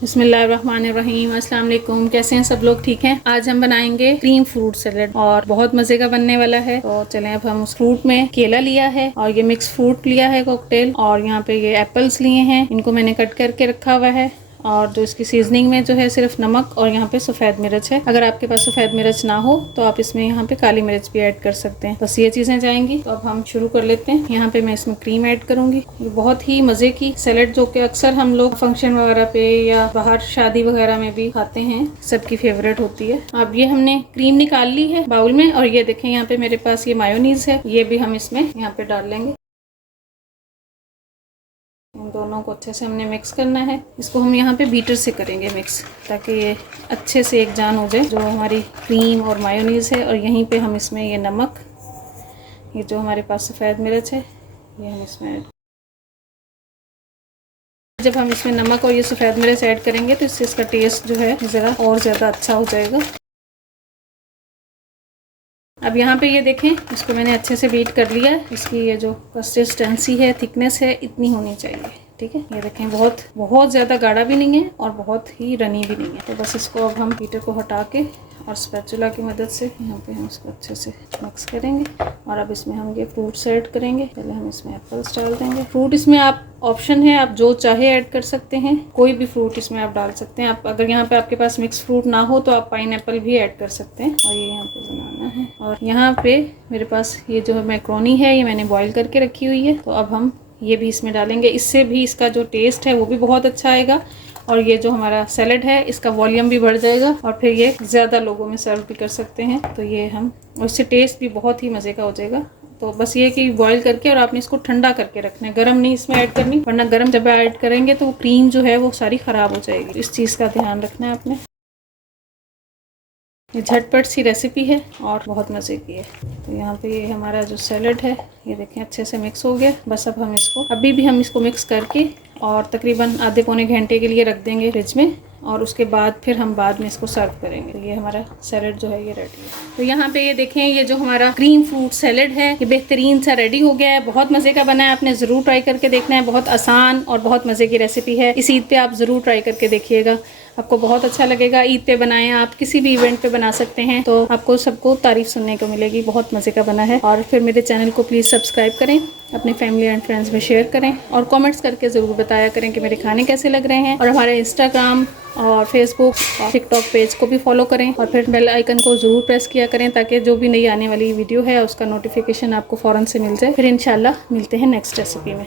बिस्मिल्लाहिर्रहमानिर्रहीम। अस्सलाम वालेकुम। कैसे हैं सब लोग? ठीक हैं। आज हम बनाएंगे क्रीम फ्रूट सैलेड और बहुत मज़े का बनने वाला है। तो चलें, अब हम उस फ्रूट में केला लिया है और ये मिक्स फ्रूट लिया है कॉकटेल, और यहाँ पे ये एप्पल्स लिए हैं, इनको मैंने कट करके रखा हुआ है। और जो इसकी सीजनिंग में जो है सिर्फ नमक और यहाँ पे सफ़ेद मिर्च है। अगर आपके पास सफ़ेद मिर्च ना हो तो आप इसमें यहाँ पे काली मिर्च भी ऐड कर सकते हैं। बस ये चीज़ें जाएंगी। तो अब हम शुरू कर लेते हैं। यहाँ पे मैं इसमें क्रीम ऐड करूँगी। ये बहुत ही मज़े की सैलेड जो कि अक्सर हम लोग फंक्शन वगैरह पे या बाहर शादी वगैरह में भी खाते हैं, सबकी फेवरेट होती है। अब ये हमने क्रीम निकाल ली है बाउल में, और ये देखें यहाँ पे मेरे पास ये मायोनीज है, ये भी हम इसमें यहाँ पे डाल लेंगे। इन दोनों को अच्छे से हमने मिक्स करना है। इसको हम यहाँ पे बीटर से करेंगे मिक्स, ताकि ये अच्छे से एक जान हो जाए जो हमारी क्रीम और मायोनीज़ है। और यहीं पे हम इसमें ये नमक, ये जो हमारे पास सफ़ेद मिर्च है, ये हम इसमें ऐड। जब हम इसमें नमक और ये सफ़ेद मिर्च ऐड करेंगे तो इससे इसका टेस्ट जो है ज़रा और ज़्यादा अच्छा हो जाएगा। अब यहाँ पे ये देखें, इसको मैंने अच्छे से बीट कर लिया है। इसकी ये जो कंसिस्टेंसी है, थिकनेस है, इतनी होनी चाहिए। ठीक है, ये देखें, बहुत ज़्यादा गाढ़ा भी नहीं है और बहुत ही रनी भी नहीं है। तो बस इसको अब हम बीटर को हटा के और स्पैचुला की मदद से यहाँ पे हम इसको अच्छे से मिक्स करेंगे। और अब इसमें हम ये फ्रूट्स ऐड करेंगे। पहले हम इसमें एप्पल्स डाल देंगे। फ्रूट इसमें आप ऑप्शन है, आप जो चाहे ऐड कर सकते हैं, कोई भी फ्रूट इसमें आप डाल सकते हैं। आप अगर यहाँ पे आपके पास मिक्स फ्रूट ना हो तो आप पाइनएप्पल भी ऐड कर सकते हैं। और ये यहाँ पे बनाना है। और यहाँ पे मेरे पास ये जो मैक्रोनी है, ये मैंने बॉईल करके रखी हुई है। तो अब हम ये भी इसमें डालेंगे। इससे भी इसका जो टेस्ट है वो भी बहुत अच्छा आएगा। और ये जो हमारा सैलेड है, इसका वॉल्यूम भी बढ़ जाएगा और फिर ये ज़्यादा लोगों में सर्व भी कर सकते हैं। तो ये हम, और इससे टेस्ट भी बहुत ही मज़े का हो जाएगा। तो बस ये कि बॉईल करके और आपने इसको ठंडा करके रखना है, गर्म नहीं इसमें ऐड करनी, वरना गर्म जब ऐड करेंगे तो वो क्रीम जो है वो सारी ख़राब हो जाएगी। इस चीज़ का ध्यान रखना है आपने। ये झटपट सी रेसिपी है और बहुत मज़े की है। तो यहाँ पे ये हमारा जो सैलेड है, ये देखें अच्छे से मिक्स हो गया। बस अब हम इसको, अभी भी हम इसको मिक्स करके और तकरीबन आधे पौने घंटे के लिए रख देंगे फ्रिज में, और उसके बाद फिर हम बाद में इसको सर्व करेंगे। तो ये हमारा सैलेड जो है ये रेडी है। तो यहाँ पे ये देखें, ये जो हमारा क्रीम फ्रूट सैलेड है ये बेहतरीन सा रेडी हो गया है। बहुत मज़े का बना है, आपने ज़रूर ट्राई करके देखना है। बहुत आसान और बहुत मज़े की रेसिपी है। इस ईद पे आप ज़रूर ट्राई करके देखिएगा, आपको बहुत अच्छा लगेगा। ईद पे बनाएं, आप किसी भी इवेंट पे बना सकते हैं, तो आपको सबको तारीफ सुनने को मिलेगी। बहुत मज़े का बना है। और फिर मेरे चैनल को प्लीज़ सब्सक्राइब करें, अपने फैमिली एंड फ्रेंड्स में शेयर करें, और कमेंट्स करके ज़रूर बताया करें कि मेरे खाने कैसे लग रहे हैं। और हमारे इंस्टाग्राम और फेसबुक और टिकटॉक पेज को भी फॉलो करें, और फिर बेल आइकन को ज़रूर प्रेस किया करें, ताकि जो भी नई आने वाली वीडियो है उसका नोटिफिकेशन आपको फ़ौरन से मिल जाए। फिर इंशाल्लाह मिलते हैं नेक्स्ट रेसिपी में।